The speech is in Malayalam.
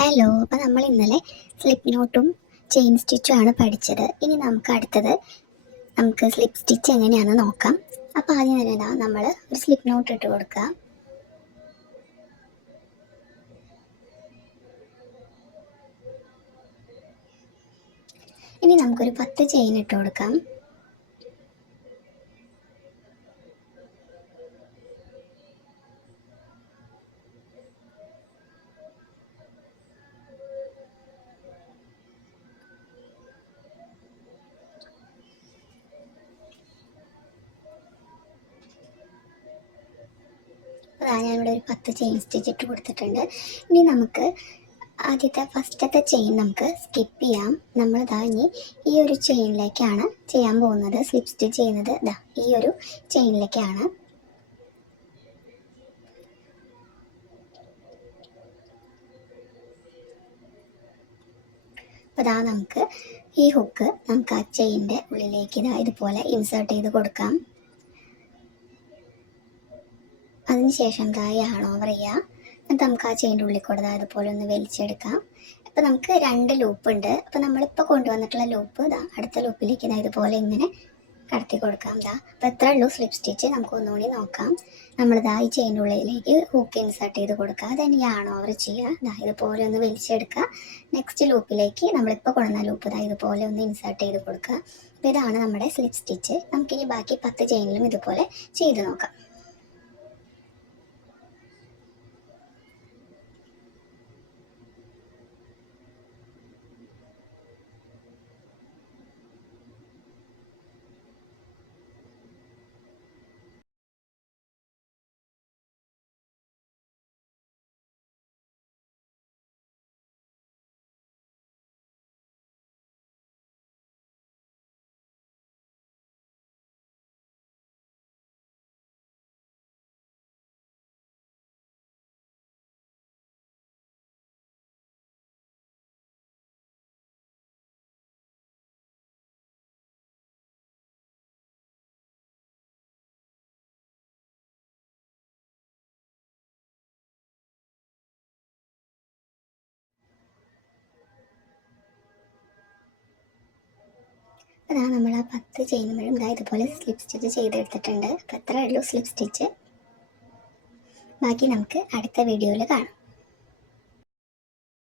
ഹലോ, അപ്പോൾ നമ്മൾ ഇന്നലെ സ്ലിപ്പ് നോട്ടും ചെയിൻ സ്റ്റിച്ചും ആണ് പഠിച്ചത്. ഇനി നമുക്ക് സ്ലിപ്പ് സ്റ്റിച്ച് എങ്ങനെയാണെന്ന് നോക്കാം. അപ്പോൾ ആദ്യം തന്നെ നമ്മൾ ഒരു സ്ലിപ്പ് നോട്ട് ഇട്ട് കൊടുക്കുക. ഇനി നമുക്കൊരു 10 ചെയിൻ ഇട്ട് കൊടുക്കാം. ഞാനിവിടെ ഒരു 10 ചെയിൻ സ്റ്റിച്ച് ഇട്ട് കൊടുത്തിട്ടുണ്ട്. ഇനി നമുക്ക് ഫസ്റ്റത്തെ ചെയിൻ നമുക്ക് സ്കിപ്പ് ചെയ്യാം. ഇനി ഈ ഒരു ചെയിനിലേക്കാണ് ചെയ്യാൻ പോകുന്നത്. സ്ലിപ്പ് സ്റ്റിച്ച് ചെയ്യുന്നത് ഈ ഒരു ചെയിനിലേക്കാണ്. അപ്പോൾ നമുക്ക് ഈ ഹുക്ക് നമുക്ക് ആ ചെയിൻ്റെ ഉള്ളിലേക്ക് ഇതുപോലെ ഇൻസേർട്ട് ചെയ്ത് കൊടുക്കാം. അതിനുശേഷം ഹാങ് ഓവർ ചെയ്യുക. എന്നിട്ട് നമുക്ക് ആ ചെയിൻ്റെ ഉള്ളിൽ കൂടെ അതുപോലെ ഒന്ന് വലിച്ചെടുക്കാം. അപ്പോൾ നമുക്ക് 2 ലൂപ്പ് ഉണ്ട്. അപ്പോൾ നമ്മളിപ്പോൾ കൊണ്ടുവന്നിട്ടുള്ള ലൂപ്പ് അടുത്ത ലൂപ്പിലേക്ക് ഇതുപോലെ ഇങ്ങനെ കടത്തി കൊടുക്കാം. അപ്പോൾ എത്ര ഉള്ളൂ സ്ലിപ്പ് സ്റ്റിച്ച് നമുക്ക് ഒന്നുകൂടി നോക്കാം. ഈ ചെയിൻ്റെ ഉള്ളിലേക്ക് ഹൂക്ക് ഇൻസേർട്ട് ചെയ്ത് കൊടുക്കുക. അതിന് ഹാങ് ഓവർ ചെയ്യുക. ഇതുപോലെ ഒന്ന് വലിച്ചെടുക്കുക. നെക്സ്റ്റ് ലൂപ്പിലേക്ക് നമ്മളിപ്പോൾ കൊണ്ടുവന്ന ലൂപ്പ് ഇതുപോലെ ഒന്ന് ഇൻസേർട്ട് ചെയ്ത് കൊടുക്കുക. അപ്പോൾ ഇതാണ് നമ്മുടെ സ്ലിപ്പ് സ്റ്റിച്ച്. നമുക്കിനി ബാക്കി 10 ചെയിനിലും ഇതുപോലെ ചെയ്ത് നോക്കാം. നമ്മൾ ആ 10 ചെയിനുമ്പോഴും ഇതുപോലെ സ്ലിപ്പ് സ്റ്റിച്ച് ചെയ്തെടുത്തിട്ടുണ്ട്. അപ്പോൾ അത്രയേ ഉള്ളൂ സ്ലിപ്പ് സ്റ്റിച്ച്. ബാക്കി നമുക്ക് അടുത്ത വീഡിയോയിൽ കാണാം.